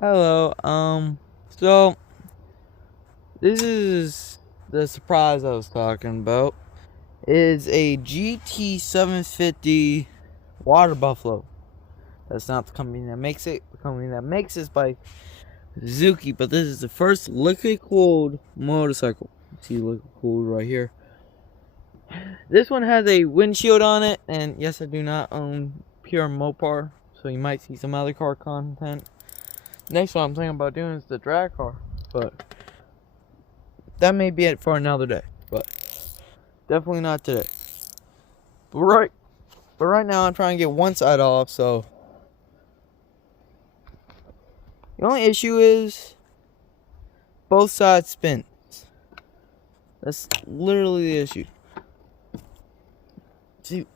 Hello. So this is the surprise I was talking about. It's a Gt750 water buffalo. That's not the company that makes it. The company that makes it is by Suzuki, but this is the first liquid cooled motorcycle. See liquid cooled right here. This one has a windshield on it, and yes, I do not own pure Mopar, so you might see some other car content. Next one I'm thinking about doing is the drag car, but that may be it for another day, but definitely not today. But right now I'm trying to get one side off, so the only issue is both sides spin. That's literally the issue. See,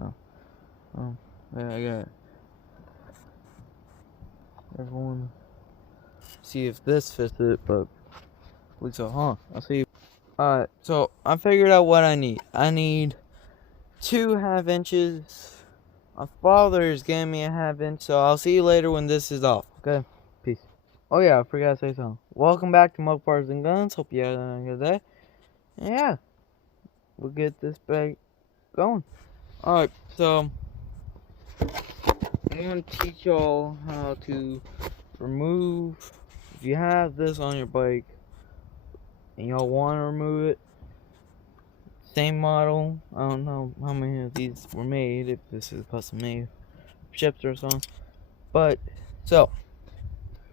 yeah, I got it. Everyone, see if this fits it, but at least so, I'll see. Alright, so I figured out what I need. I need 2 ½ inches. My father is getting me a ½ inch, so I'll see you later when this is off. Okay, peace. Oh yeah, I forgot to say something. Welcome back to Mopars and Guns. Hope you had a good day. And yeah, we'll get this bag going. Alright, so I'm gonna teach y'all how to remove. If you have this on your bike and y'all want to remove it, same model. I don't know how many of these were made, if this is custom made, shipped or something. But so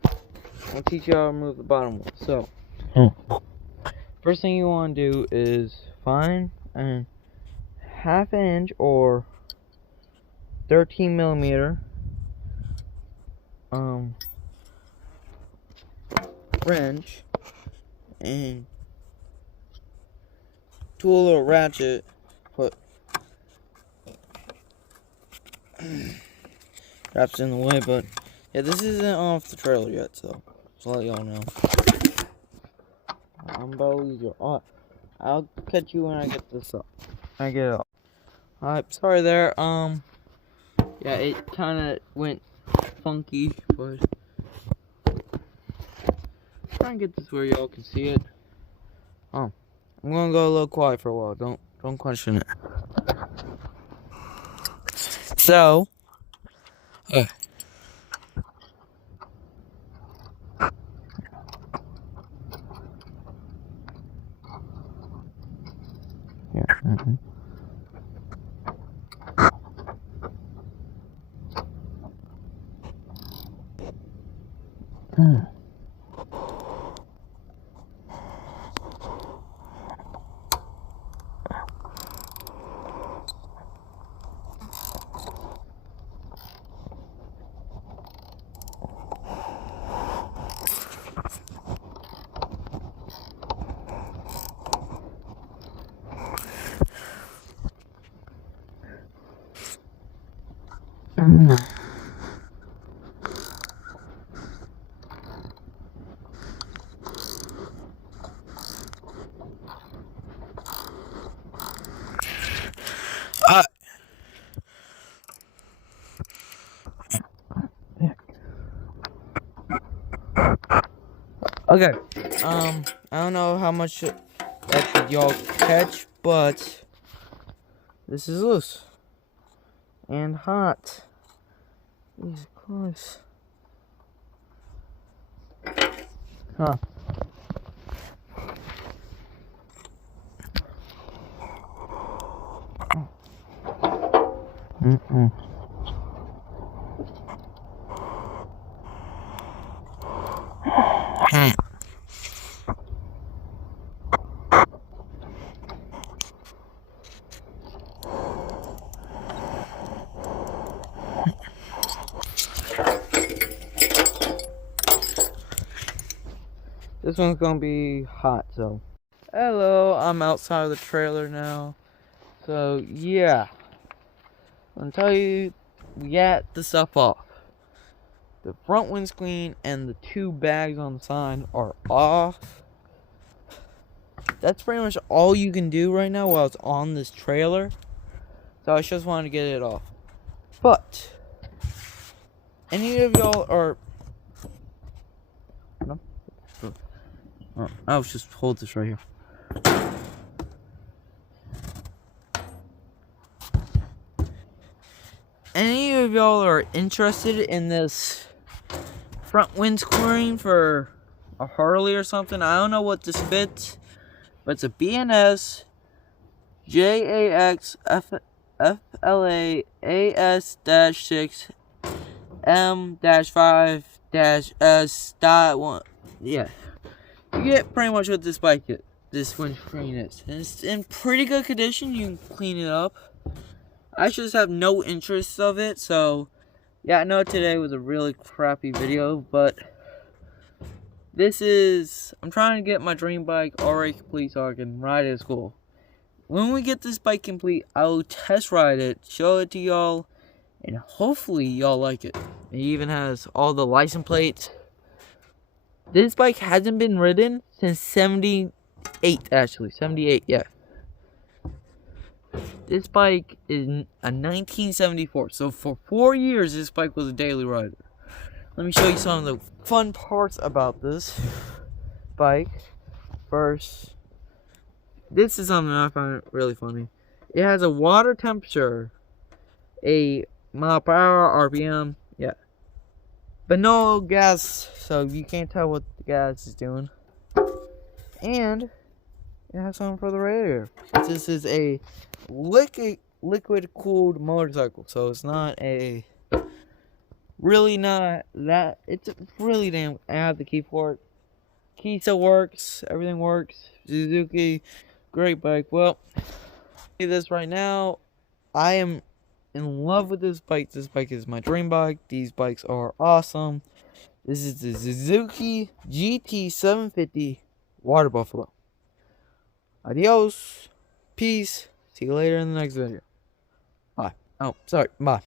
I'll teach you how to remove the bottom one. So first thing you want to do is find a ½ inch or 13 millimeter wrench and tool or ratchet. Put wraps in the way, but yeah, this isn't off the trailer yet, so just let y'all know. I'm about to lose you. I'll catch you when I get this up. I get it up. Alright, sorry there. Yeah, it kind of went funky, but try and get this where y'all can see it. I'm gonna go a little quiet for a while. Don't question it. So, yeah. Okay. I don't know how much that y'all catch, but this is loose and hot. Jesus Christ. Huh. This one's gonna be hot, so. Hello, I'm outside of the trailer now. So, yeah. I'm gonna tell you, we got the stuff off. The front windscreen and the 2 bags on the side are off. That's pretty much all you can do right now while it's on this trailer. So I just wanted to get it off. But any of y'all are Oh, I'll just hold this right here. Any of y'all are interested in this front windscreen for a Harley or something? I don't know what this fits, but it's a BNS JAX FLA AS-6 M-5-S.1. Yeah, you get pretty much what this bike is. This windscreen is. And it's in pretty good condition. You can clean it up. I just have no interest of it, so yeah, I know today was a really crappy video, but I'm trying to get my dream bike already complete so I can ride it at school. When we get this bike complete, I'll test ride it, show it to y'all, and hopefully y'all like it. It even has all the license plates. This bike hasn't been ridden since 78, actually. 78, yeah. This bike is a 1974, so for 4 years this bike was a daily rider. Let me show you some of the fun parts about this bike. First, this is something I find really funny. It has a water temperature, a mile per hour, RPM, yeah. But no gas, so you can't tell what the gas is doing. And it has something for the radiator. This is a liquid cooled motorcycle, so it's not a really not that. It's really damn. I have the key for it. Key still works. Everything works. Suzuki, great bike. Well, this right now, I am in love with this bike. This bike is my dream bike. These bikes are awesome. This is the Suzuki Gt750 Water Buffalo. Adios. Peace. See you later in the next video. Bye. Oh, sorry. Bye.